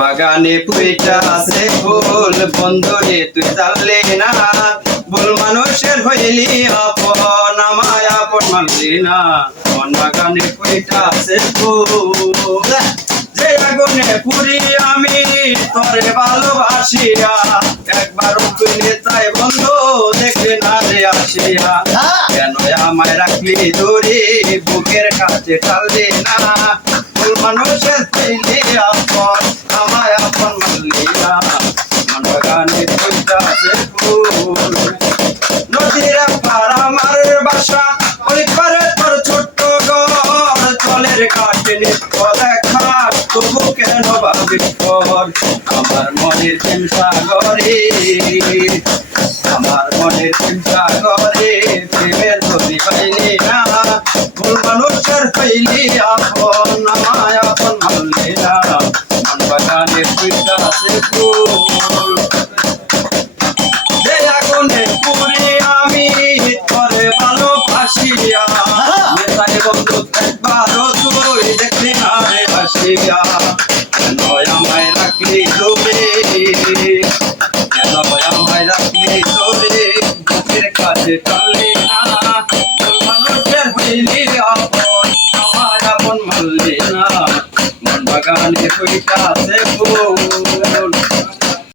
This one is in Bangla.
বাগানে পুইটা আছে ফুল বন্ধুরে তুই জানলে না। ভুল মানুষের হইলি আপন, আমায় আপন মানলি না। মন বাগানে পুইটা আছে ফুল, যে আগুনে পুরি আমি, তোরে ভালোবাসিয়া। একবার তুই নেতায় বন্ধু, দেখলে না রে আসিয়া। কেন আমায় রাখলি দূরে বুকের কাছে টাললি না? ভুল মানুষের আপন আমার বাসা মনের প্রেম সাগরে, আমার মনের প্রেম সাগরে, প্রেমের নদী পাইলি না, ভুল মানুষের পাইলি আপন, আমায় আপন মানলি না। মন বাগানে ফুলটা আছে ফুল হাসিয়া কেন আমায় রাখলি দূরে কেন আমায় মন বাগানে আছে ফুল